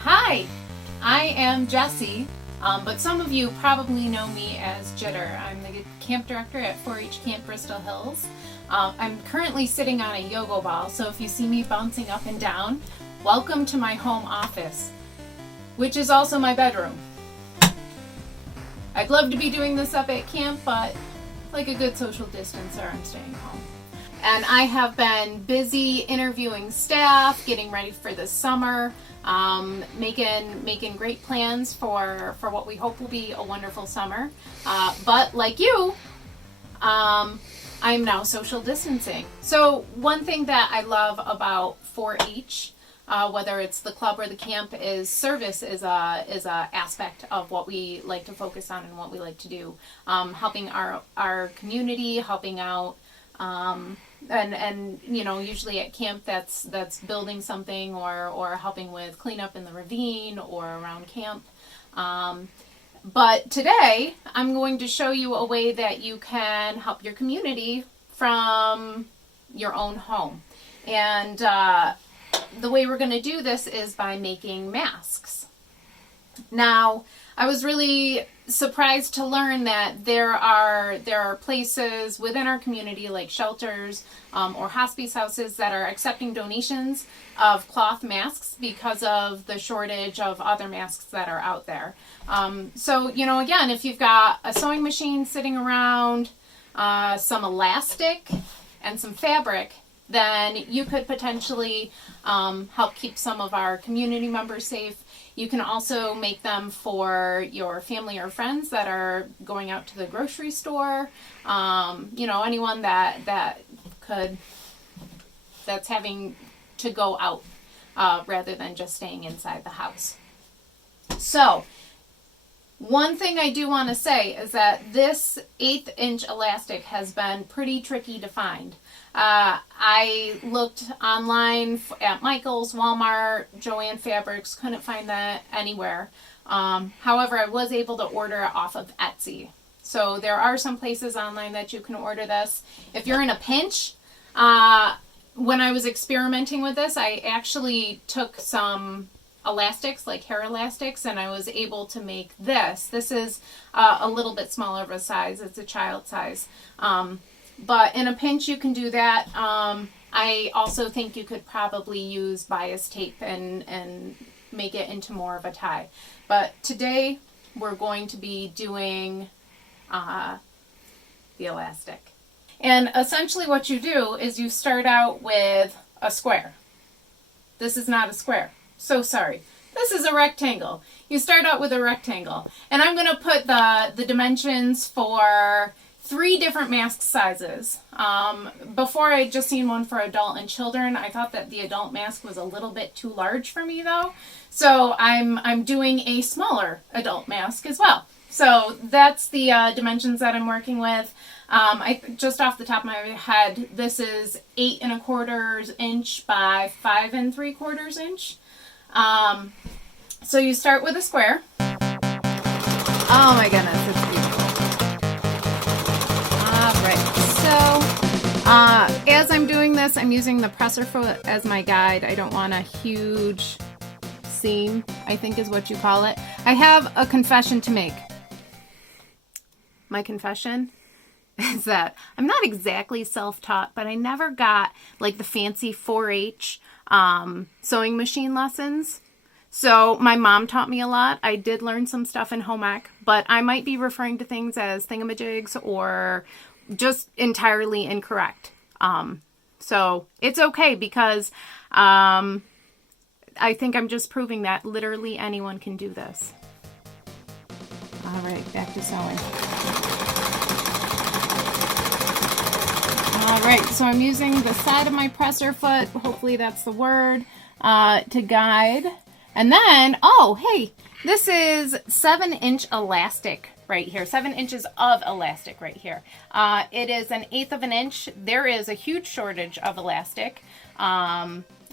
Hi, I am Jessie, but some of you probably know me as Jitter. I'm the camp director at 4-H Camp Bristol Hills. I'm currently sitting on a yoga ball, so if you see me bouncing up and down, welcome to my home office, which is also my bedroom. I'd love to be doing this up at camp, but like a good social distancer, I'm staying home. And I have been busy interviewing staff, getting ready for the summer, making great plans for what we hope will be a wonderful summer. But like you, I'm now social distancing. So one thing that I love about 4-H, whether it's the club or the camp, is service is a aspect of what we like to focus on and what we like to do. Helping our community, helping out. And you know, usually at camp that's building something or helping with cleanup in the ravine or around camp. But today I'm going to show you a way that you can help your community from your own home. And the way we're going to do this is by making masks. Now, I was really surprised to learn that there are places within our community, like shelters or hospice houses, that are accepting donations of cloth masks because of the shortage of other masks that are out there. So, you know, again, if you've got a sewing machine sitting around, some elastic, and some fabric, then you could potentially help keep some of our community members safe. You can also make them for your family or friends that are going out to the grocery store. You know, anyone that's having to go out rather than just staying inside the house. So, one thing I do want to say is that this 1/8" elastic has been pretty tricky to find. I looked online at Michael's, Walmart, Joann Fabrics, couldn't find that anywhere. However, I was able to order it off of Etsy. So there are some places online that you can order this. If you're in a pinch, when I was experimenting with this, I actually took some elastics, like hair elastics, and I was able to make this. This is a little bit smaller of a size. It's a child size. But in a pinch, you can do that. I also think you could probably use bias tape and make it into more of a tie. But today, we're going to be doing the elastic. And essentially what you do is you start out with a square. This is not a square. So sorry. This is a rectangle. You start out with a rectangle. And I'm going to put the dimensions for 3 different mask sizes. Before I had just seen one for adult and children. I thought that the adult mask was a little bit too large for me though. So I'm doing a smaller adult mask as well. So that's the dimensions that I'm working with. I just off the top of my head, this is 8 1/4 inch by 5 3/4 inch. So you start with a square. Oh my goodness, it's beautiful. Alright, so as I'm doing this, I'm using the presser foot as my guide. I don't want a huge seam, I think is what you call it. I have a confession to make. My confession is that I'm not exactly self-taught, but I never got like the fancy 4-H sewing machine lessons. So my mom taught me a lot. I did learn some stuff in home ec, but I might be referring to things as thingamajigs or just entirely incorrect. So it's okay because I think I'm just proving that literally anyone can do this. All right, back to sewing. All right, so I'm using the side of my presser foot, hopefully that's the word, to guide. And then, oh, hey, this is 7-inch elastic right here, 7 inches of elastic right here. It is 1/8 inch. There is a huge shortage of elastic.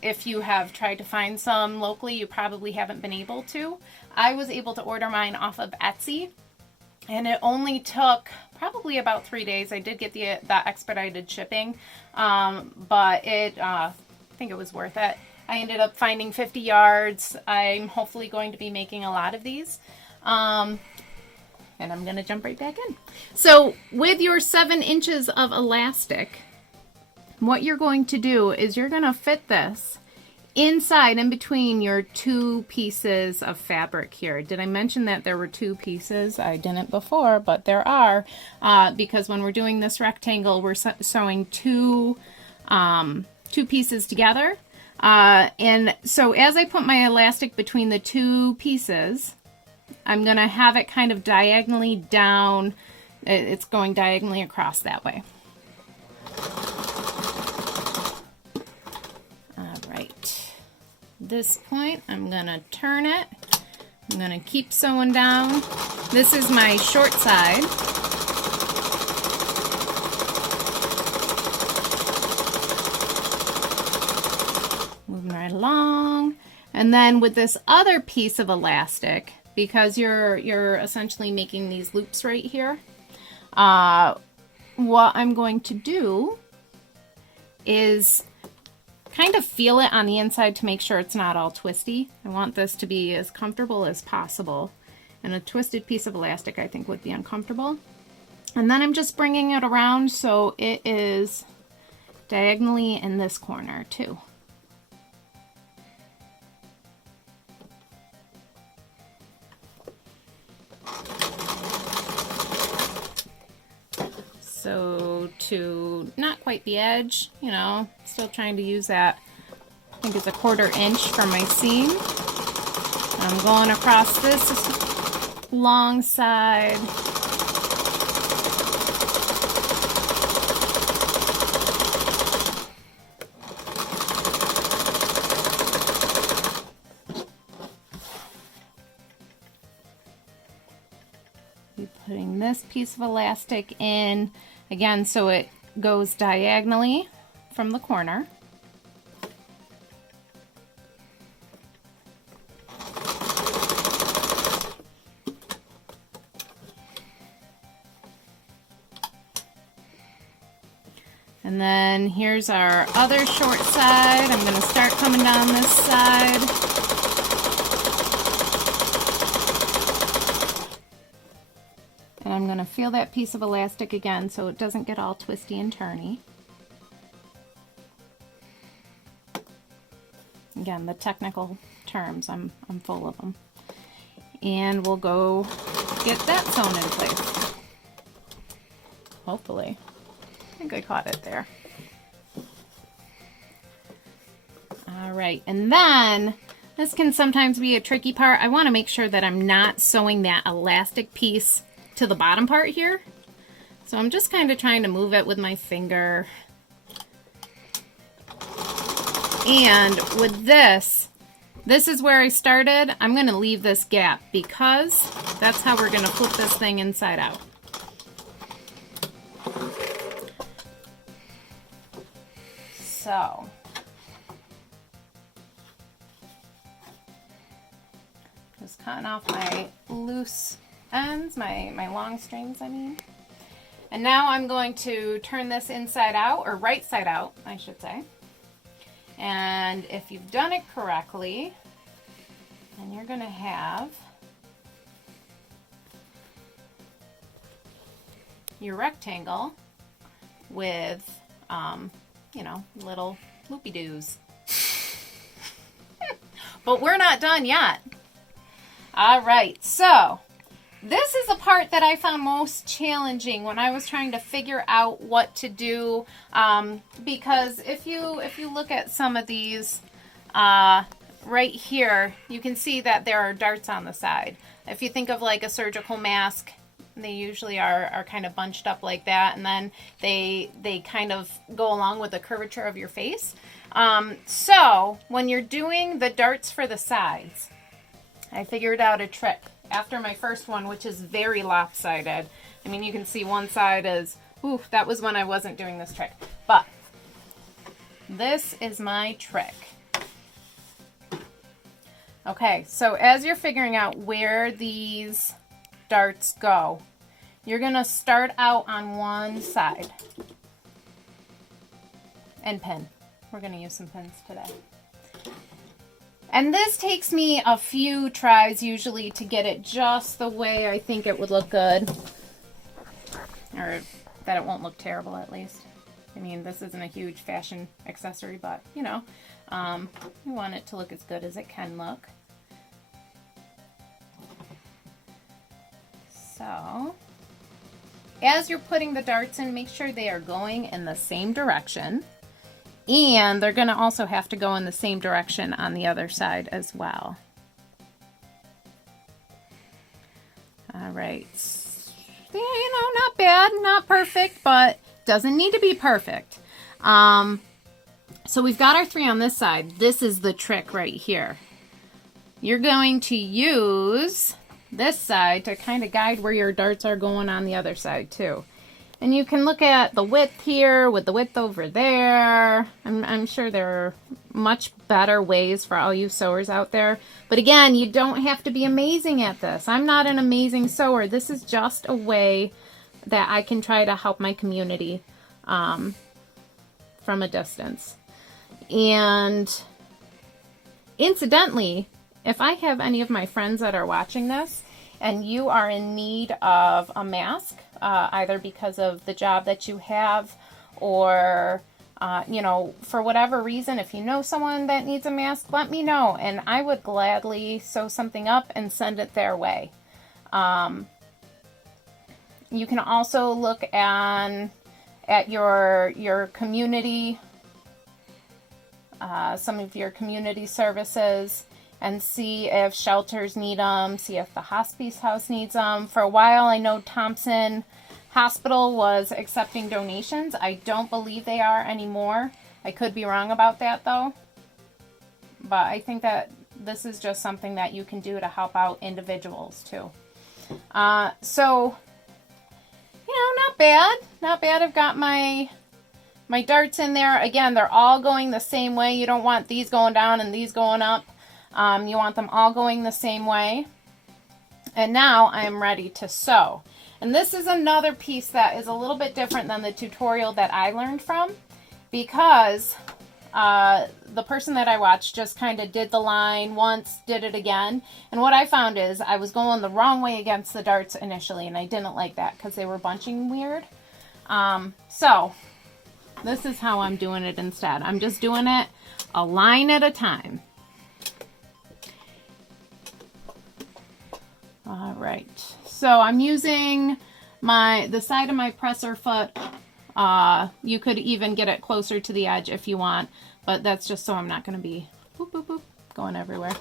If you have tried to find some locally, you probably haven't been able to. I was able to order mine off of Etsy, and it only took probably about 3 days. I did get the expedited shipping, but I think it was worth it. I ended up finding 50 yards. I'm hopefully going to be making a lot of these. And I'm going to jump right back in. So with your 7 inches of elastic, what you're going to do is you're going to fit this inside in between your 2 pieces of fabric here. Did I mention that there were 2 pieces? I didn't before, but there are, because when we're doing this rectangle, we're sewing 2 pieces together. And so as I put my elastic between the 2 pieces, I'm going to have it kind of diagonally down. It's going diagonally across that way. This point, I'm gonna turn it. I'm gonna keep sewing down. This is my short side. Moving right along. And then with this other piece of elastic, because you're essentially making these loops right here, what I'm going to do is kind of feel it on the inside to make sure it's not all twisty. I want this to be as comfortable as possible. And a twisted piece of elastic I think would be uncomfortable. And then I'm just bringing it around so it is diagonally in this corner too. So to not quite the edge, you know, still trying to use that, I think it's a 1/4 inch for my seam. I'm going across this long side. Putting this piece of elastic in again so it goes diagonally from the corner. And then here's our other short side. I'm going to start coming down this side. And I'm going to feel that piece of elastic again so it doesn't get all twisty and turny. Again, the technical terms, I'm full of them. And we'll go get that sewn in place. Hopefully. I think I caught it there. All right, and then this can sometimes be a tricky part. I want to make sure that I'm not sewing that elastic piece to the bottom part here. So I'm just kind of trying to move it with my finger. And with this is where I started. I'm going to leave this gap because that's how we're going to flip this thing inside out. So just cutting off my loose ends, my long strings, I mean. And now I'm going to turn this inside out, or right side out, I should say. And if you've done it correctly, then you're going to have your rectangle with, you know, little loopy-doos. But we're not done yet. All right, so this is the part that I found most challenging when I was trying to figure out what to do, because if you look at some of these right here, you can see that there are darts on the side. If you think of like a surgical mask, they usually are kind of bunched up like that, and then they kind of go along with the curvature of your face. So when you're doing the darts for the sides, I figured out a trick after my first one, which is very lopsided. I mean, you can see one side is, ooh, that was when I wasn't doing this trick. But this is my trick. Okay, so as you're figuring out where these darts go, you're gonna start out on one side and pin. We're gonna use some pins today. And this takes me a few tries usually to get it just the way I think it would look good. Or that it won't look terrible, at least. I mean, this isn't a huge fashion accessory, but, you know, we want it to look as good as it can look. So, as you're putting the darts in, make sure they are going in the same direction. And they're going to also have to go in the same direction on the other side as well. All right. Yeah, you know, not bad, not perfect, but doesn't need to be perfect. So we've got our 3 on this side. This is the trick right here. You're going to use this side to kind of guide where your darts are going on the other side too. And you can look at the width here with the width over there. I'm sure there are much better ways for all you sewers out there. But again, you don't have to be amazing at this. I'm not an amazing sewer. This is just a way that I can try to help my community from a distance. And incidentally, if I have any of my friends that are watching this and you are in need of a mask, either because of the job that you have or, you know, for whatever reason, if you know someone that needs a mask, let me know. And I would gladly sew something up and send it their way. You can also look at your community, some of your community services, and see if shelters need them, see if the hospice house needs them. For a while, I know Thompson Hospital was accepting donations. I don't believe they are anymore. I could be wrong about that, though. But I think that this is just something that you can do to help out individuals, too. So, you know, not bad. Not bad. I've got my darts in there. Again, they're all going the same way. You don't want these going down and these going up. You want them all going the same way. And now I'm ready to sew. And this is another piece that is a little bit different than the tutorial that I learned from, because the person that I watched just kind of did the line once, did it again. And what I found is I was going the wrong way against the darts initially, and I didn't like that because they were bunching weird. So this is how I'm doing it instead. I'm just doing it a line at a time. All right, so I'm using the side of my presser foot. You could even get it closer to the edge if you want, but that's just so I'm not going to be boop, boop, boop, going everywhere.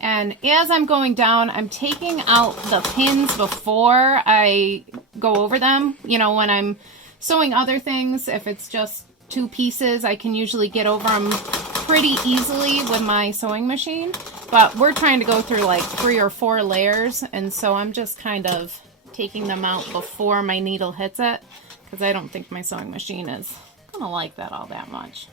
And as I'm going down, I'm taking out the pins before I go over them. You know, when I'm sewing other things, if it's just 2 pieces, I can usually get over them pretty easily with my sewing machine. But we're trying to go through like 3 or 4 layers, and so I'm just kind of taking them out before my needle hits it, because I don't think my sewing machine is gonna like that all that much.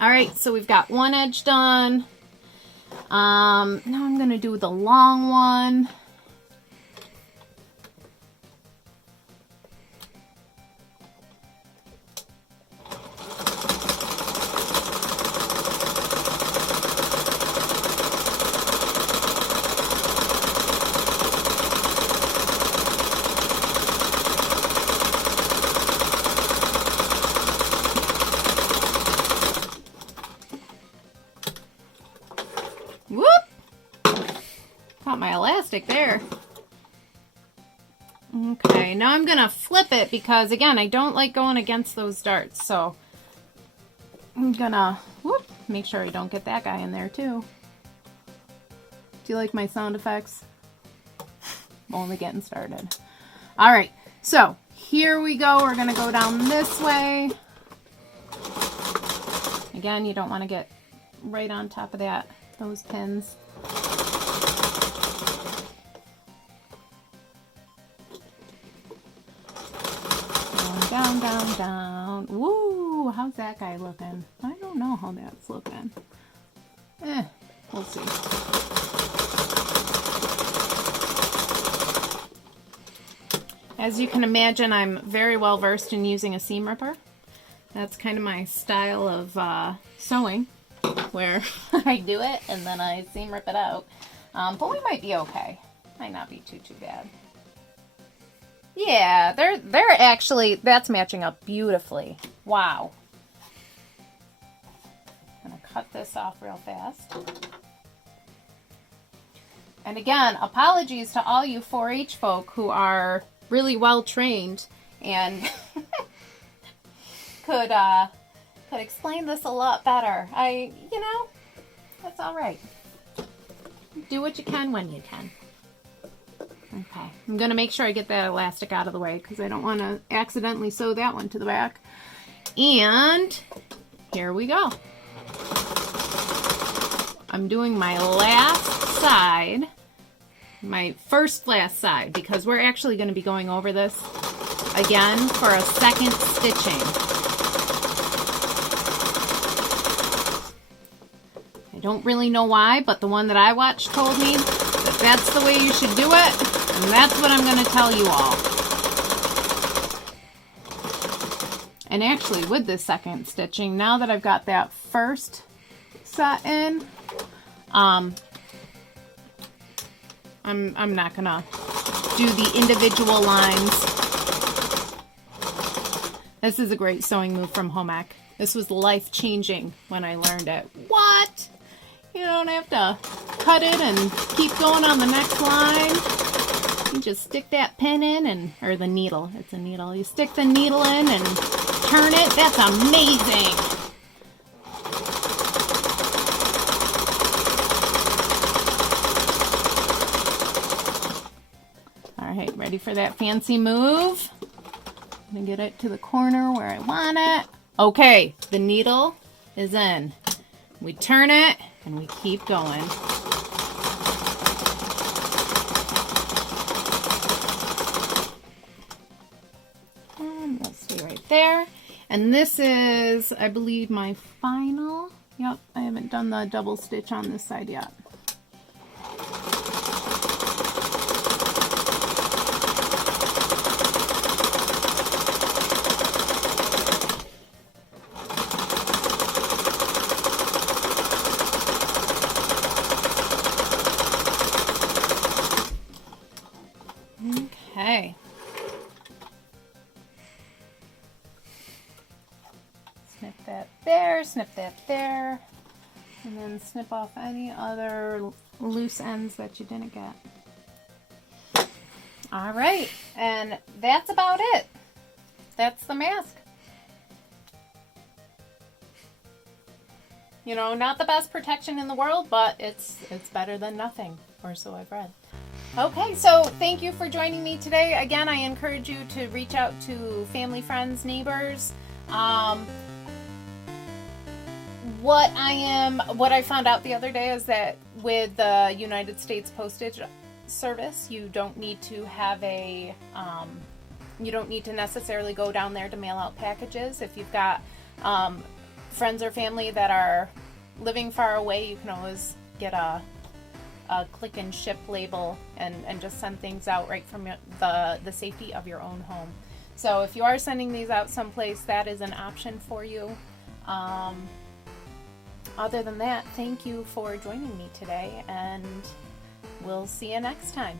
All right, so we've got one edge done. Now I'm going to do the long one. There. Okay, now I'm gonna flip it because again, I don't like going against those darts, so I'm gonna make sure I don't get that guy in there too. Do you like my sound effects? I'm only getting started. All right, so here we go. We're gonna go down this way. Again, you don't want to get right on top of those pins. Down, down, down. Woo! How's that guy looking? I don't know how that's looking. We'll see. As you can imagine, I'm very well versed in using a seam ripper. That's kind of my style of sewing, where I do it and then I seam rip it out. But we might be okay. Might not be too bad. Yeah, they're actually, that's matching up beautifully. Wow. I'm gonna cut this off real fast. And again, apologies to all you 4-H folk who are really well trained and could explain this a lot better. That's all right. Do what you can when you can. Okay, I'm gonna make sure I get that elastic out of the way because I don't want to accidentally sew that one to the back. And here we go. I'm doing my last side, my first last side, because we're actually going to be going over this again for a second stitching. I don't really know why, but the one that I watched told me that that's the way you should do it. And that's what I'm going to tell you all. And actually with this second stitching, now that I've got that first set in, I'm not going to do the individual lines. This is a great sewing move from home ec. This was life-changing when I learned it. What? You don't have to cut it and keep going on the next line. You just stick that pin in or the needle. It's a needle. You stick the needle in and turn it. That's amazing. All right, ready for that fancy move? I'm gonna get it to the corner where I want it. Okay, the needle is in. We turn it and we keep going. There, and this is, I believe, my final. Yep, I haven't done the double stitch on this side yet. Okay. Snip that there, snip that there, and then snip off any other loose ends that you didn't get. All right, and that's about it. That's the mask. You know, not the best protection in the world, but it's better than nothing, or so I've read. Okay, so thank you for joining me today. Again, I encourage you to reach out to family, friends, neighbors. What I found out the other day is that with the United States Postage Service, you don't need to have you don't need to necessarily go down there to mail out packages. If you've got friends or family that are living far away, you can always get a click and ship label and just send things out right from the safety of your own home. So if you are sending these out someplace, that is an option for you. Other than that, thank you for joining me today, and we'll see you next time.